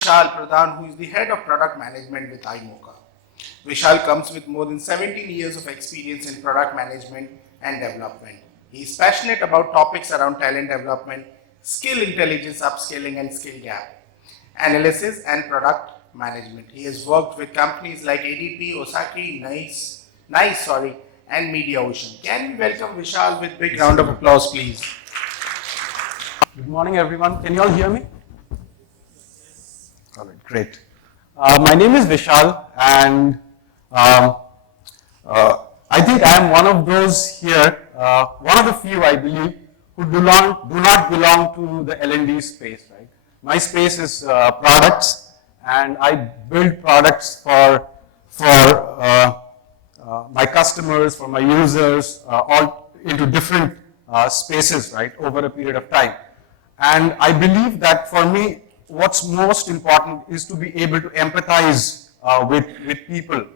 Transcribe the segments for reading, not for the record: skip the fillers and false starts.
Vishal Pradhan, who is the head of product management with 𝗚𝗚𝗺𝗁. Vishal comes with more than 17 years of experience in product management and development. He is passionate about topics around talent development, skill intelligence upskilling and skill gap analysis and product management. He has worked with companies like ADP, Osaki, 𝗚𝗧𝗖 and MediaOcean. Can we welcome Vishal with a big round of applause, please? Good morning, everyone. Can you all hear me? All right, great. My name is Vishal, and I think I am one of those here, one of the few, I believe, who do not belong to the L&D space, right? My space is products, and I build products for my customers, for my users, all into different spaces, right, over a period of time. And I believe that for me, what's most important is to be able to empathize with people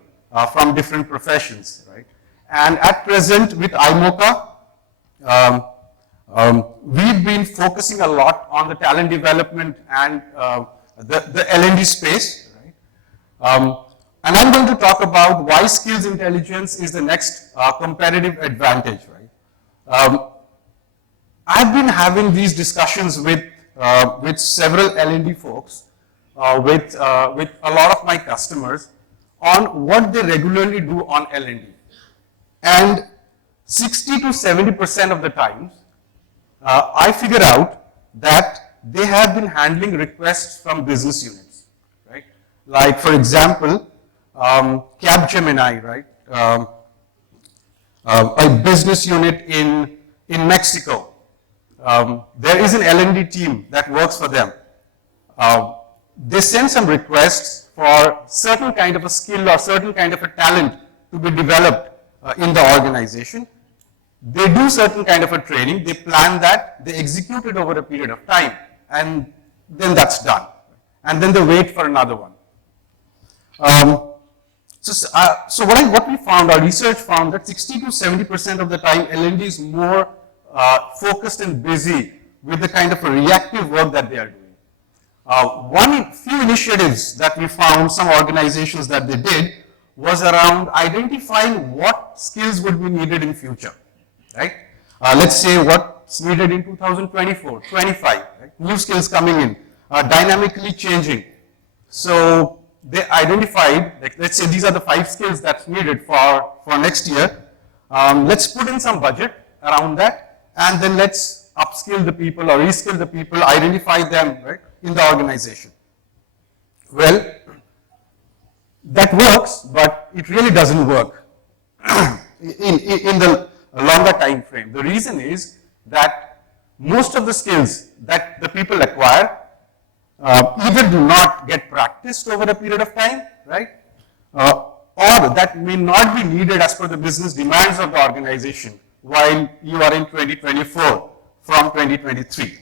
from different professions, right? And at present with 𝗚𝗚𝗺𝗁, we've been focusing a lot on the talent development and the L&D space, right? And I'm going to talk about why skills intelligence is the next competitive advantage, right? I've been having these discussions with several L&D folks, with a lot of my customers on what they regularly do on L&D. And 60 to 70% of the times, I figure out that they have been handling requests from business units, right? Like, for example, Capgemini, right? A business unit in Mexico. There is an L&D team that works for them. They send some requests for certain kind of a skill or certain kind of a talent to be developed in the organization. They do certain kind of a training, they plan that, they execute it over a period of time, and then that's done. And then they wait for another one. So what we found, our research found that 60 to 70% of the time, L&D is more focused and busy with the kind of a reactive work that they are doing. Few initiatives that we found, some organizations that they did, was around identifying what skills would be needed in future, right? Let's say what's needed in 2024, 25, right? New skills coming in, dynamically changing. So they identified, like, let's say these are the 5 skills that's needed for next year. Let's put in some budget around that, and then let's upskill the people or reskill the people, identify them, right, in the organization. Well, that works, but it really doesn't work in the longer time frame. The reason is that most of the skills that the people acquire either do not get practiced over a period of time, right, or that may not be needed as per the business demands of the organization while you are in 2024 from 2023.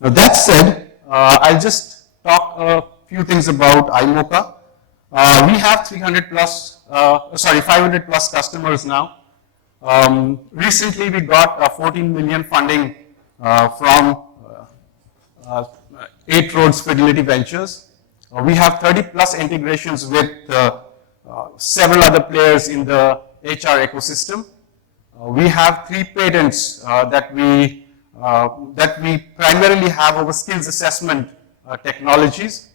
Now that said, I'll just talk a few things about 𝗚𝗚𝗺𝗁. We have 500 plus customers now. Recently we got 14 million funding from 8 Roads Fidelity Ventures. We have 30 plus integrations with several other players in the HR ecosystem. We have 3 patents that we primarily have over skills assessment technologies.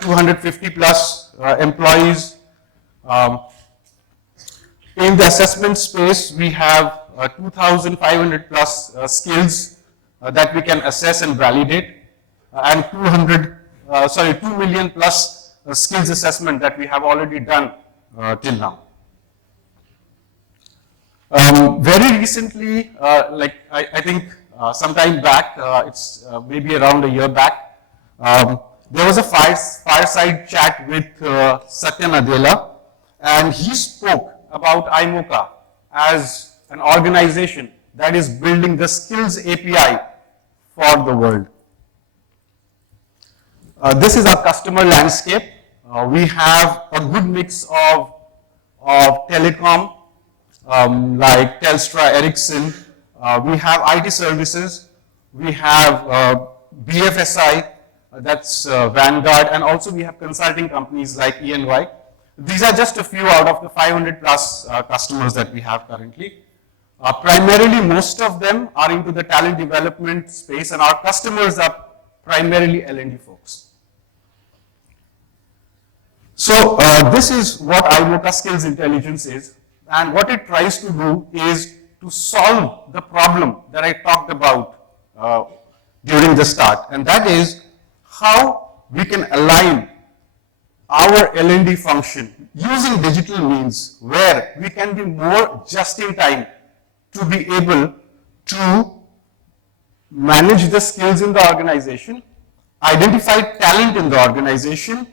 250 plus employees. In the assessment space, we have 2,500 plus skills that we can assess and validate, and 2 million plus skills assessment that we have already done till now. Very recently, like I think sometime back, it's maybe around a year back, there was a fireside chat with Satya Nadella, and he spoke about 𝗚𝗚𝗺𝗁 as an organization that is building the skills API for the world. This is our customer landscape. We have a good mix of telecom, like Telstra, Ericsson. We have IT services. We have BFSI, that's Vanguard, and also we have consulting companies like E&Y. These are just a few out of the 500 plus customers that we have currently. Primarily, most of them are into the talent development space, and our customers are primarily L&D folks. So this is what 𝗚𝗺𝗃 Skills Intelligence is, and what it tries to do is to solve the problem that I talked about during the start, and that is how we can align our L&D function using digital means where we can be more just in time to be able to manage the skills in the organization, identify talent in the organization,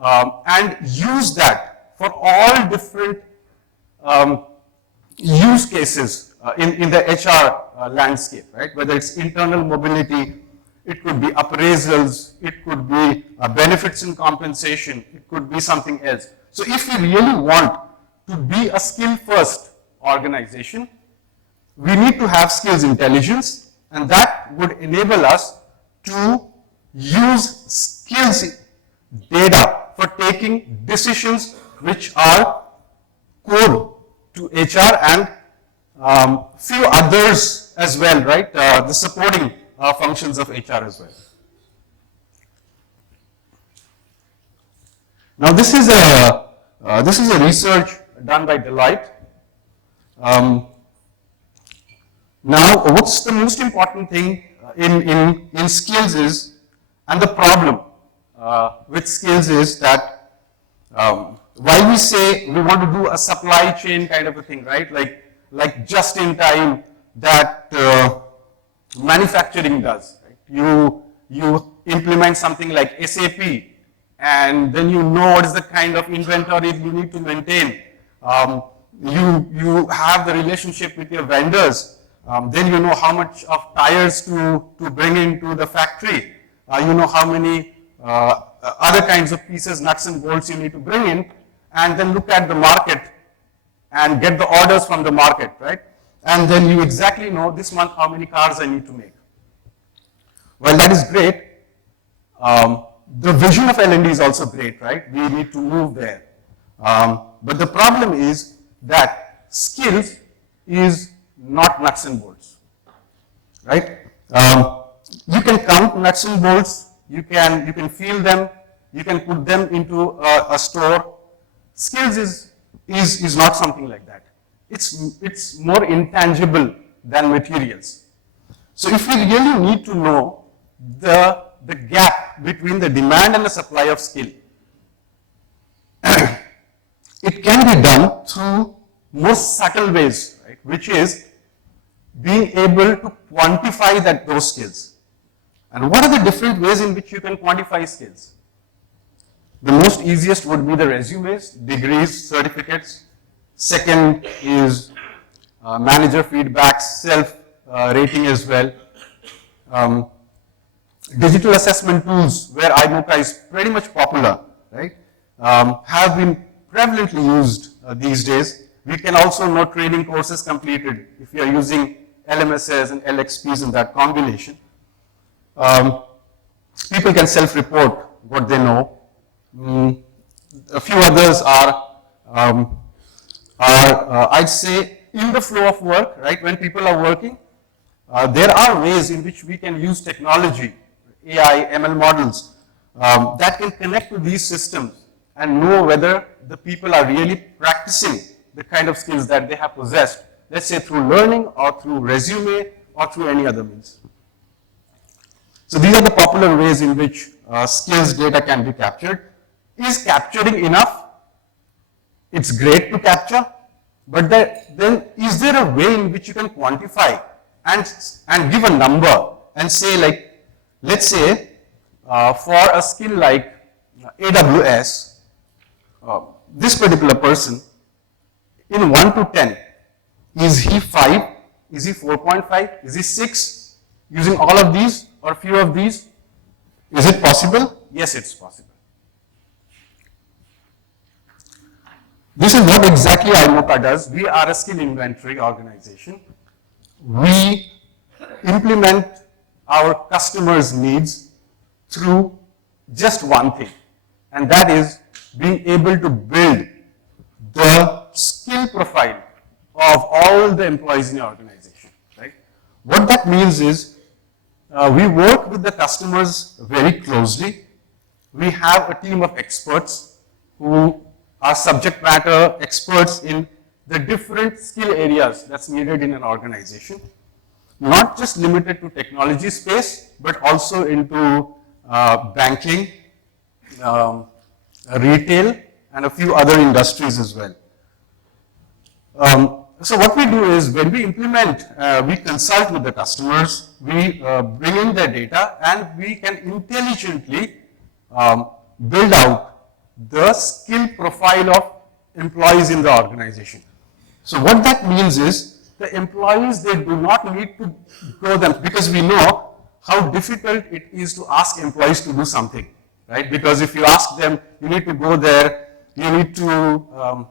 and use that for all different use cases in the HR landscape, right? Whether it's internal mobility, it could be appraisals, it could be benefits and compensation, it could be something else. So if we really want to be a skill-first organization, we need to have skills intelligence, and that would enable us to use skills data for taking decisions which are core to HR and few others as well, right? The supporting functions of HR as well. Now this is a research done by Deloitte. Now, what's the most important thing in skills is, and the problem with skills is that while we say we want to do a supply chain kind of a thing, right? Like just in time that manufacturing does. Right? You implement something like SAP, and then you know what is the kind of inventory you need to maintain. You have the relationship with your vendors. Then you know how much of tires to bring into the factory. You know how many other kinds of pieces, nuts and bolts you need to bring in, and then look at the market and get the orders from the market, right? And then you exactly know this month how many cars I need to make. Well, that is great. The vision of L&D is also great, right? We need to move there. But the problem is that skills is not nuts and bolts, right? You can count nuts and bolts, you can feel them, you can put them into a store. Skills is not something like that. It's more intangible than materials. So if we really need to know the gap between the demand and the supply of skill, it can be done through more subtle ways, right? Which is being able to quantify those skills. And what are the different ways in which you can quantify skills? The most easiest would be the resumes, degrees, certificates. Second is manager feedback, self-rating as well. Digital assessment tools, where 𝗚𝗺𝗃 is pretty much popular, right? Have been prevalently used these days. We can also know training courses completed if you are using LMSs and LXPs in that combination. People can self-report what they know. A few others are I'd say, in the flow of work, right? When people are working, there are ways in which we can use technology, AI, ML models, that can connect to these systems and know whether the people are really practicing the kind of skills that they have possessed, let's say through learning or through resume or through any other means. So these are the popular ways in which skills data can be captured. Is capturing enough? It's great to capture, but then is there a way in which you can quantify and give a number and say, like, let's say for a skill like AWS, this particular person, in 1 to 10, is he 5? Is he 4.5? Is he 6? Using all of these or few of these? Is it possible? Yes, it's possible. This is what exactly 𝗚𝗺𝗃 does. We are a skill inventory organization. We implement our customers' needs through just one thing, and that is being able to build the skill profile of all the employees in your organization, right? What that means is we work with the customers very closely. We have a team of experts who are subject matter experts in the different skill areas that's needed in an organization, not just limited to technology space, but also into banking, retail, and a few other industries as well. So what we do is when we implement, we consult with the customers, we bring in their data, and we can intelligently build out the skill profile of employees in the organization. So what that means is the employees, they do not need to grow them, because we know how difficult it is to ask employees to do something, right? Because if you ask them, you need to go there, you need to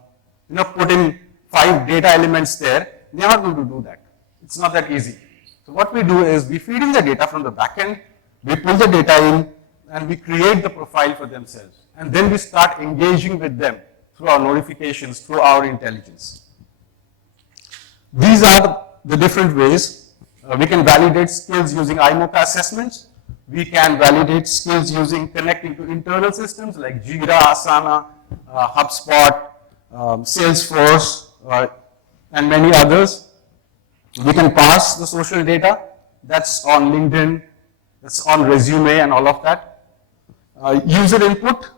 put in 5 data elements there, they are not going to do that. It's not that easy. So what we do is we feed in the data from the back end, we pull the data in, and we create the profile for themselves. And then we start engaging with them through our notifications, through our intelligence. These are the different ways. We can validate skills using Imocha assessments. We can validate skills using connecting to internal systems like Jira, Asana, HubSpot, Salesforce, and many others. We can pass the social data that's on LinkedIn, that's on resume and all of that. User input,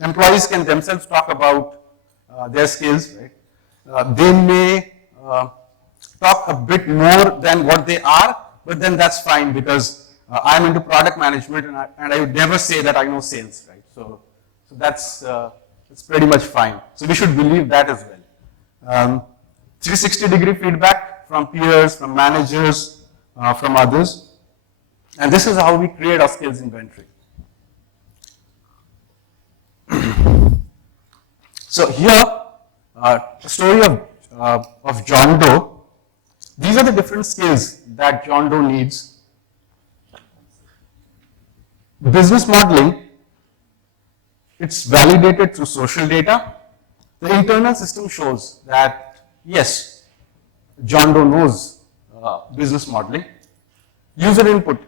employees can themselves talk about their skills, right? They may talk a bit more than what they are, but then that's fine, because I'm into product management, and I would never say that I know sales, right? So that's pretty much fine. So we should believe that as well. 360-degree feedback from peers, from managers, from others. And this is how we create our skills inventory. So here, the story of John Doe. These are the different skills that John Doe needs. Business modeling, it's validated through social data. The internal system shows that, yes, John Doe knows business modeling. User input,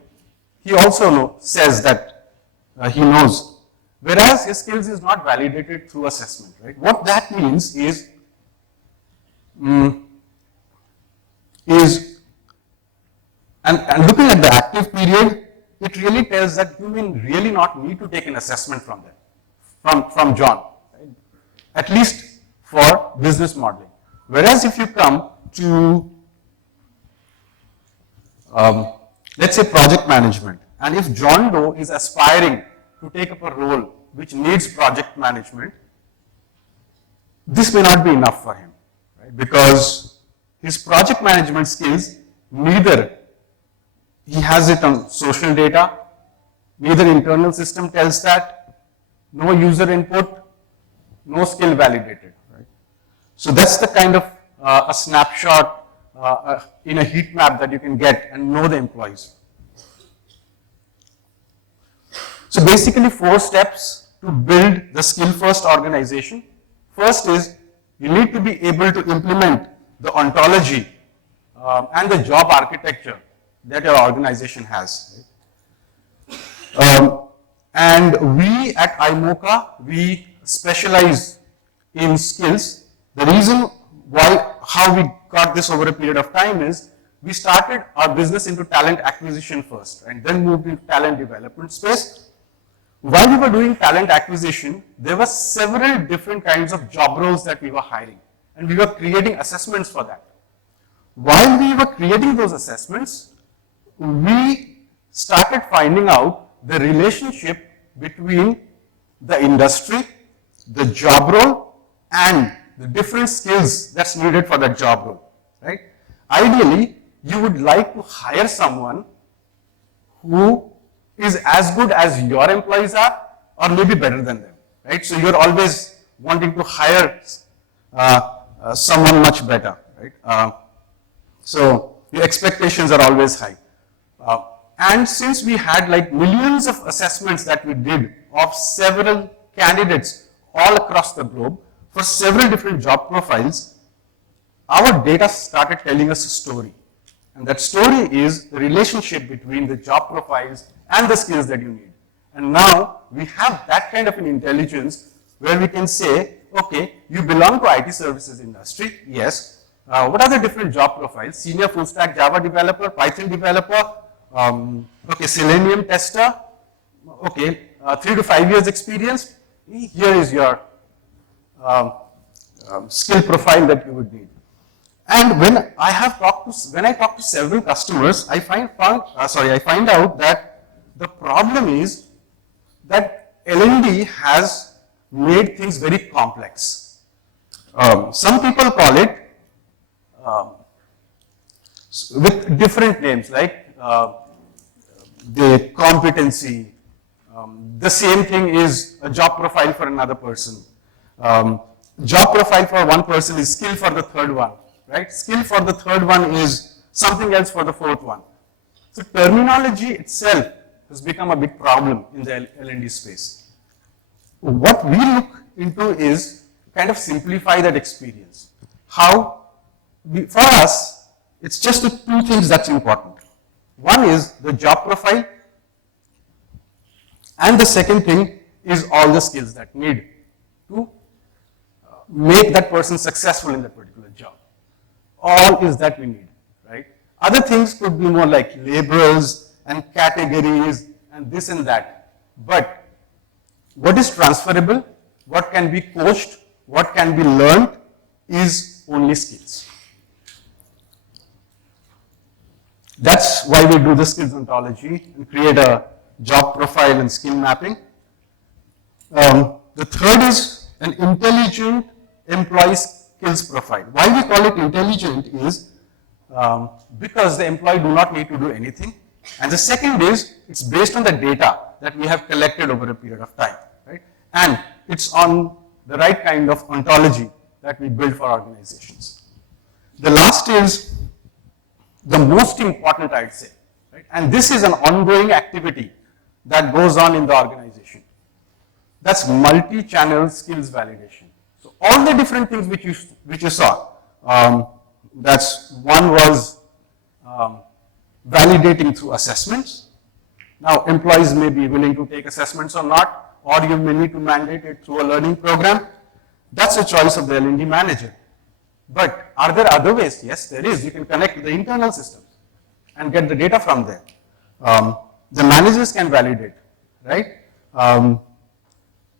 he also says that he knows. Whereas his skills is not validated through assessment, right? What that means is and looking at the active period, it really tells that you may really not need to take an assessment from them, from John, right? At least for business modeling. Whereas if you come to, let's say, project management, and if John Doe is aspiring to take up a role which needs project management, this may not be enough for him, right? Because his project management skills, neither he has it on social data, neither internal system tells that, no user input, no skill validated, right? So that's the kind of a snapshot in a heat map that you can get and know the employees. So basically 4 steps to build the skill-first organization. First is you need to be able to implement the ontology and the job architecture that your organization has. Right? And we at Imocha, we specialize in skills. The reason how we got this over a period of time is we started our business into talent acquisition first and then moved into talent development space. While we were doing talent acquisition, there were several different kinds of job roles that we were hiring, and we were creating assessments for that. While we were creating those assessments, we started finding out the relationship between the industry, the job role, and the different skills that's needed for that job role, right? Ideally, you would like to hire someone who is as good as your employees are, or maybe better than them, right? So you're always wanting to hire someone much better, right? So your expectations are always high. And since we had like millions of assessments that we did of several candidates all across the globe for several different job profiles, our data started telling us a story. And that story is the relationship between the job profiles and the skills that you need. And now we have that kind of an intelligence where we can say, okay, you belong to IT services industry, yes. What are the different job profiles? Senior full stack Java developer, Python developer, okay, Selenium tester, okay, 3 to 5 years experience. Here is your skill profile that you would need. And when I talk to several customers, I find out that the problem is that L&D has made things very complex. Some people call it with different names like the competency. The same thing is a job profile for another person. Job profile for one person is skill for the third one, right? Skill for the third one is something else for the fourth one. So terminology itself has become a big problem in the L&D space. What we look into is kind of simplify that experience. For us, it's just the two things that's important. One is the job profile, and the second thing is all the skills that need to make that person successful in that particular job. All is that we need, right? Other things could be more like labels and categories and this and that. But what is transferable, what can be coached, what can be learned is only skills. That's why we do the skills ontology and create a job profile and skill mapping. The third is an intelligent employee skills profile. Why we call it intelligent is because the employee do not need to do anything. And the second is it's based on the data that we have collected over a period of time, right? And it's on the right kind of ontology that we build for organizations. The last is the most important, I'd say, right? And this is an ongoing activity that goes on in the organization. That's multi-channel skills validation. So all the different things which you saw, that's one was validating through assessments. Now employees may be willing to take assessments or not, or you may need to mandate it through a learning program. That's a choice of the L&D manager. But are there other ways? Yes, there is. You can connect to the internal systems and get the data from there. The managers can validate, right?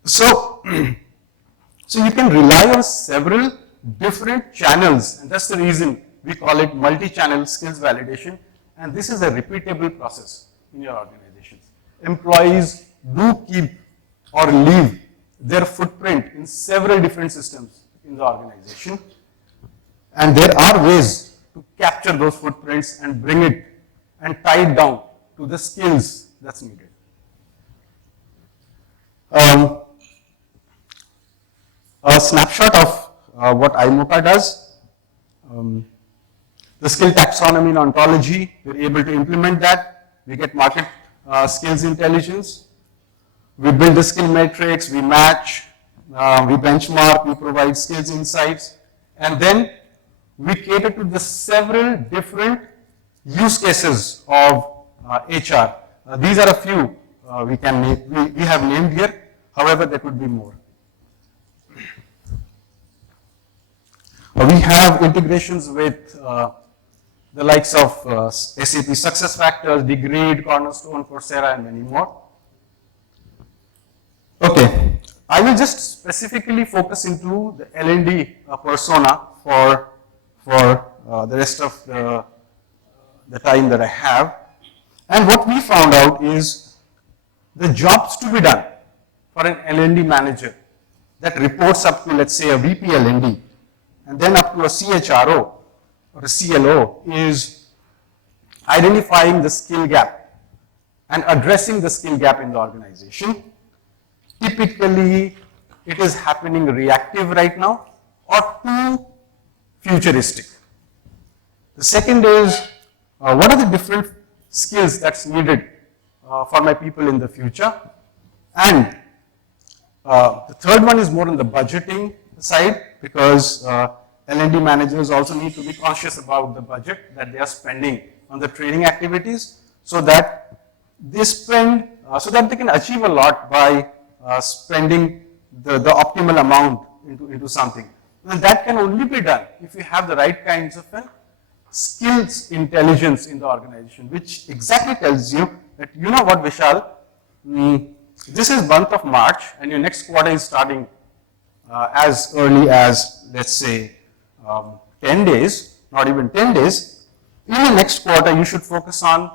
So you can rely on several different channels, and that's the reason we call it multi-channel skills validation, and this is a repeatable process in your organizations. Employees do keep or leave their footprint in several different systems in the organization, and there are ways to capture those footprints and bring it and tie it down to the skills that's needed. A snapshot of what Imocha does. The skill taxonomy and ontology, we're able to implement that. We get market skills intelligence. We build the skill matrix, we match, we benchmark, we provide skills insights, and then we cater to the several different use cases of HR. These are a few we have named here, however there could be more. We have integrations with the likes of SAP SuccessFactors, Degree, Cornerstone, Coursera, and many more. Okay, I will just specifically focus into the L&D persona for the rest of the time that I have. And what we found out is the jobs to be done for an L&D manager that reports up to, let's say, a VP L&D, and then up to a CHRO or a CLO is identifying the skill gap and addressing the skill gap in the organization. Typically, it is happening reactive right now or too futuristic. The second is, what are the different skills that's needed for my people in the future. And the third one is more on the budgeting side, because L&D managers also need to be conscious about the budget that they are spending on the training activities, so that they spend, so that they can achieve a lot by spending the optimal amount into something. And that can only be done if you have the right kinds of skills intelligence in the organization, which exactly tells you that, you know what, Vishal, this is month of March and your next quarter is starting as early as, let's say, 10 days, not even 10 days. In the next quarter, you should focus on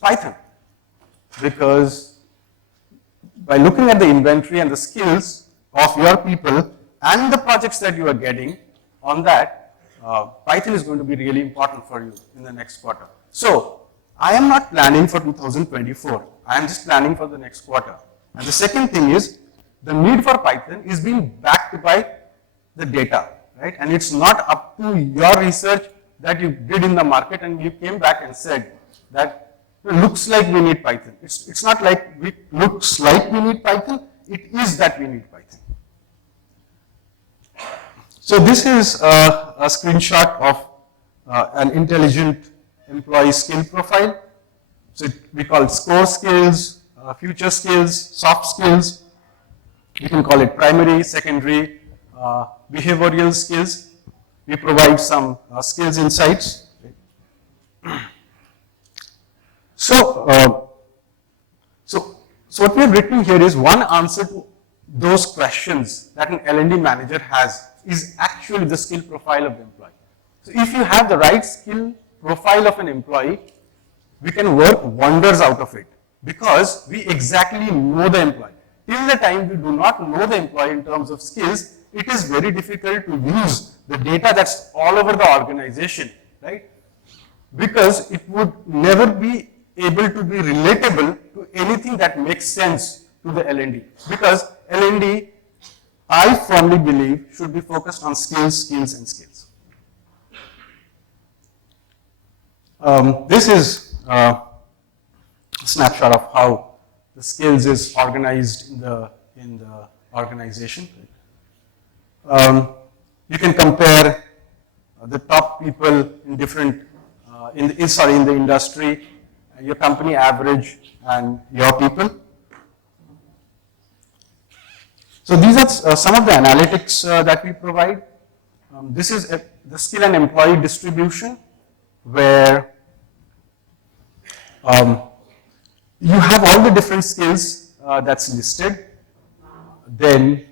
Python, because by looking at the inventory and the skills of your people and the projects that you are getting on that, Python is going to be really important for you in the next quarter. So, I am not planning for 2024. I am just planning for the next quarter. And the second thing is, the need for Python is being backed by the data, right? And it's not up to your research that you did in the market and you came back and said that it looks like we need Python. It's not like it looks like we need Python, it is that we need Python. So this is a screenshot of an intelligent employee skill profile. So we call it core skills, future skills, soft skills. You can call it primary, secondary, behavioral skills. We provide some skills insights. So what we have written here is one answer to those questions that an L&D manager has is actually the skill profile of the employee. So if you have the right skill profile of an employee, we can work wonders out of it, because we exactly know the employee. Till the time we do not know the employee in terms of skills, it is very difficult to use the data that's all over the organization, right? Because it would never be able to be relatable to anything that makes sense to the L&D. Because L&D, I firmly believe, should be focused on skills, skills, and skills. This is a snapshot of how the skills is organized in the organization. You can compare the top people in different in the industry, your company average, and your people. So these are some of the analytics that we provide. This is the skill and employee distribution, where you have all the different skills that's listed. Then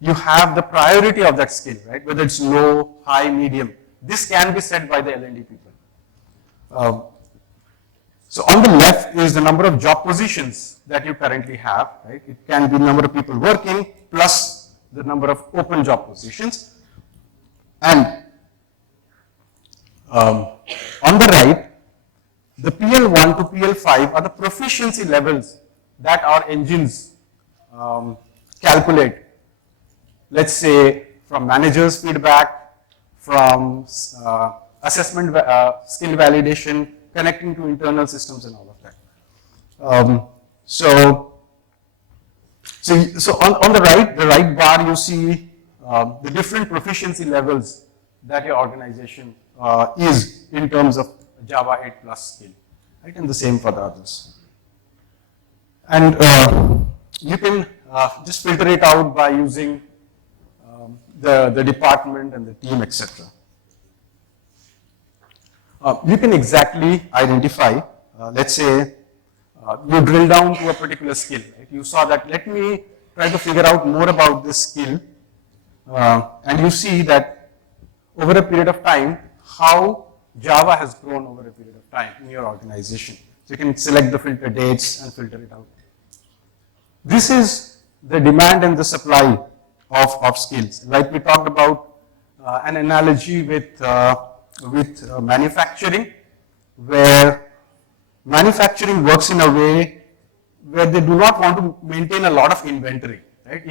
you have the priority of that skill, right? Whether it's low, high, medium. This can be set by the L&D people. So on the left is the number of job positions that you currently have, right? It can be number of people working plus the number of open job positions. And on the right, the PL1 to PL5 are the proficiency levels that our engines calculate. Let's say from managers' feedback, from assessment, skill validation, connecting to internal systems and all of that. So on the right bar, you see the different proficiency levels that your organization is in terms of Java 8 plus skill, right? And the same for the others. And you can just filter it out by using the department and the team, etc. You can exactly identify, let's say, you drill down to a particular skill. Right? You saw that, let me try to figure out more about this skill, and you see that over a period of time, how Java has grown over a period of time in your organization. So you can select the filter dates and filter it out. This is the demand and the supply of skills. Like we talked about an analogy with manufacturing, where manufacturing works in a way where they do not want to maintain a lot of inventory, right?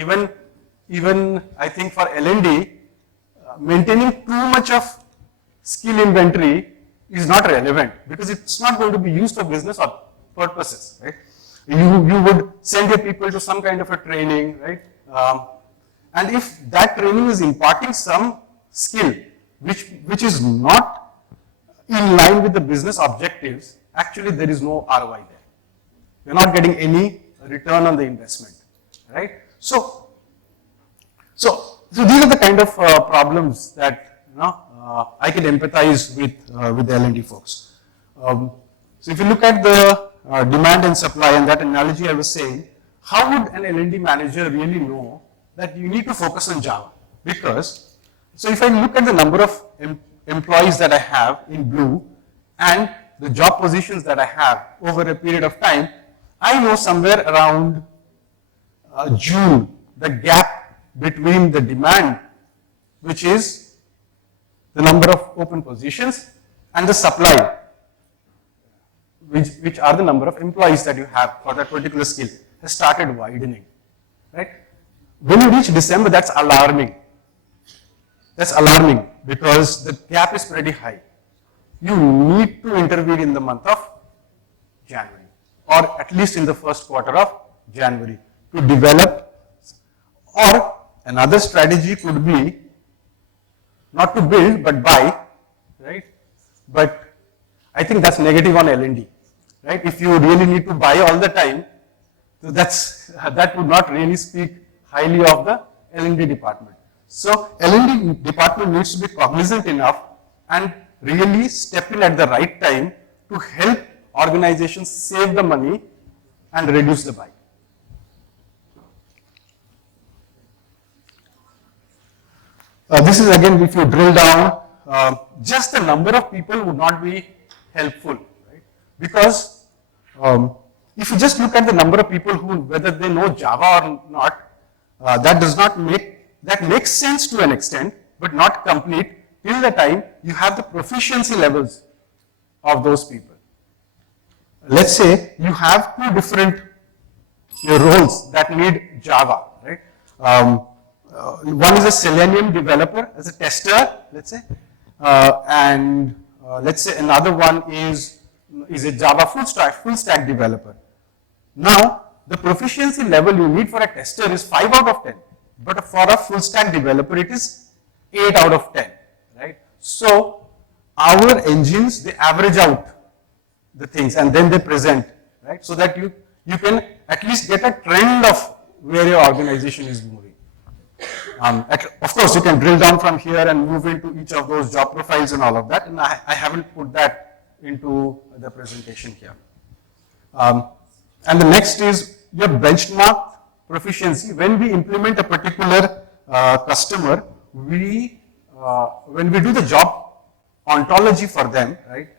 Even I think for L&D, maintaining too much of skill inventory is not relevant because it's not going to be used for business or purposes, right? You would send your people to some kind of a training, right? And if that training is imparting some skill which is not in line with the business objectives, actually there is no ROI there. You're not getting any return on the investment, right? So these are the kind of problems that I can empathize with the L&D folks. So if you look at the demand and supply, and that analogy I was saying, how would an L&D manager really know that you need to focus on Java? Because, so if I look at the number of employees that I have in blue and the job positions that I have over a period of time, I know somewhere around June, the gap between the demand, which is the number of open positions, and the supply, which are the number of employees that you have for that particular skill, has started widening, right? When you reach December, that's alarming. That's alarming because the gap is pretty high. You need to intervene in the month of January, or at least in the first quarter of January, to develop. Or another strategy could be not to build but buy, right? But I think that's negative on L&D, right? If you really need to buy all the time, so that would not really speak highly of the L&D department. So L&D department needs to be cognizant enough and really step in at the right time to help organizations save the money and reduce the buy. This is again, if you drill down, just the number of people would not be helpful, right? Because if you just look at the number of people who, whether they know Java or not, that makes sense to an extent, but not complete till the time you have the proficiency levels of those people. Let's say you have two different roles that need Java, right? One is a Selenium developer as a tester, let's say, and let's say another one is a Java full stack developer. Now, the proficiency level you need for a tester is 5 out of 10, but for a full stack developer it is 8 out of 10, right? So, our engines, they average out the things and then they present, right? So that you can at least get a trend of where your organization is moving. Of course, you can drill down from here and move into each of those job profiles and all of that, and I haven't put that into the presentation here. And the next is your benchmark proficiency. When we implement a particular customer, when we do the job ontology for them, right?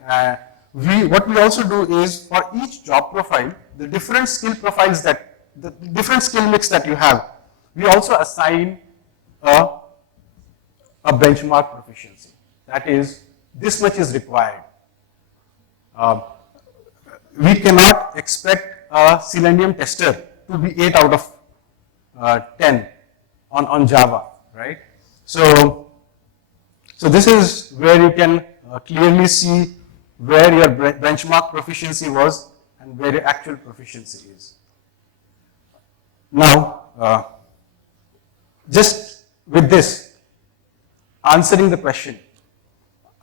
What we also do is for each job profile, the different skill profiles the different skill mix that you have, we also assign a benchmark proficiency. That is, this much is required. We cannot expect a Selenium tester to be 8 out of 10 on Java, right? So this is where you can clearly see where your benchmark proficiency was and where your actual proficiency is. Now, just with this, answering the question,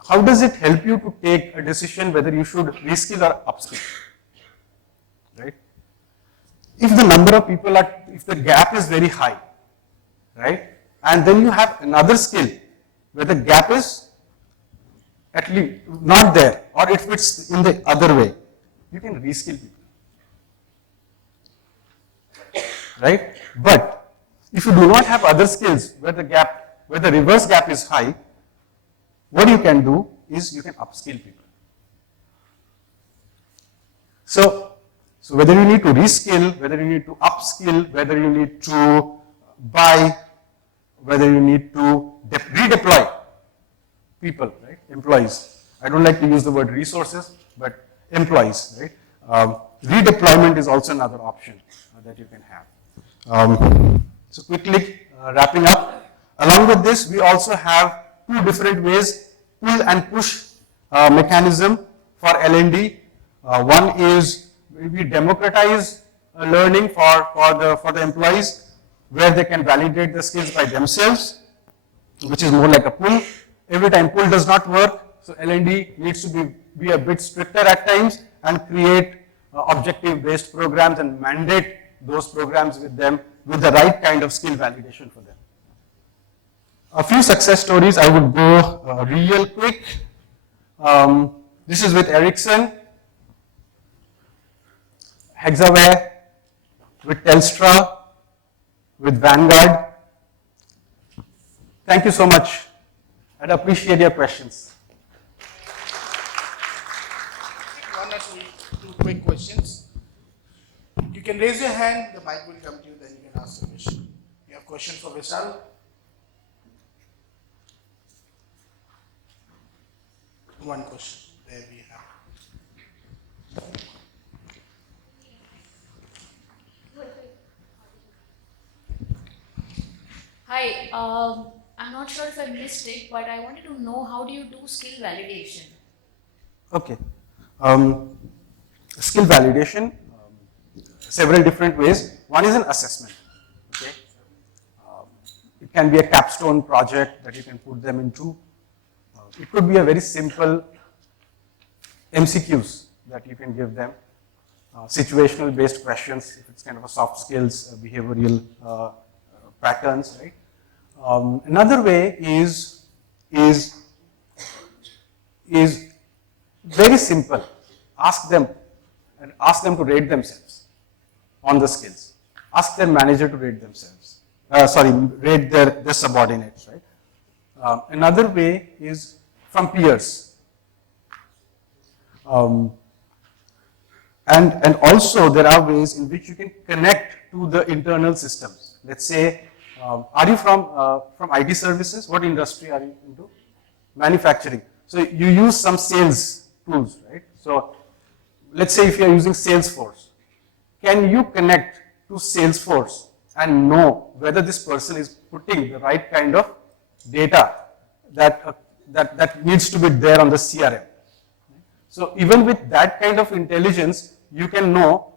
how does it help you to take a decision whether you should reskill or upskill, right? If the number of people if the gap is very high, right, and then you have another skill where the gap is at least not there, or if it's in the other way, you can reskill people, right? But if you do not have other skills where the reverse gap is high, what you can do is you can upskill people. So whether you need to reskill, whether you need to upskill, whether you need to buy, whether you need to redeploy people, right? Employees. I don't like to use the word resources, but employees, right? Redeployment is also another option that you can have. So quickly wrapping up, along with this, we also have two different ways, pull and push mechanism for L&D. One is we democratize learning for the employees, where they can validate the skills by themselves, which is more like a pull. Every time pull does not work, so L&D needs to be a bit stricter at times and create objective-based programs and mandate those programs with them with the right kind of skill validation for them. A few success stories, I would go real quick. This is with Ericsson, 𝗜𝗂𝗄𝗏, with Telstra, with Vanguard. Thank you so much. I'd appreciate your questions. One or two quick questions. You can raise your hand, the mic will come to you, then you can ask a question. You have a question for Vishal? One question. There we have. Hi, I'm not sure if I missed it, but I wanted to know, how do you do skill validation? Okay. Skill validation, several different ways. One is an assessment. Okay. It can be a capstone project that you can put them into. It could be a very simple MCQs that you can give them, situational based questions, if it's kind of a soft skills, behavioral patterns, right? Another way is very simple. Ask them to rate themselves on the skills. Ask their manager to rate themselves. Rate their subordinates, right? Another way is from peers. And also there are ways in which you can connect to the internal systems. Let's say, are you from IT services? What industry are you into? Manufacturing. So you use some sales tools, right? So let's say if you are using Salesforce, can you connect to Salesforce and know whether this person is putting the right kind of data that needs to be there on the CRM? So even with that kind of intelligence, you can know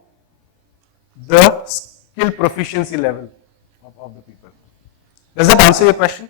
the skill proficiency level of the people. Does that answer your question?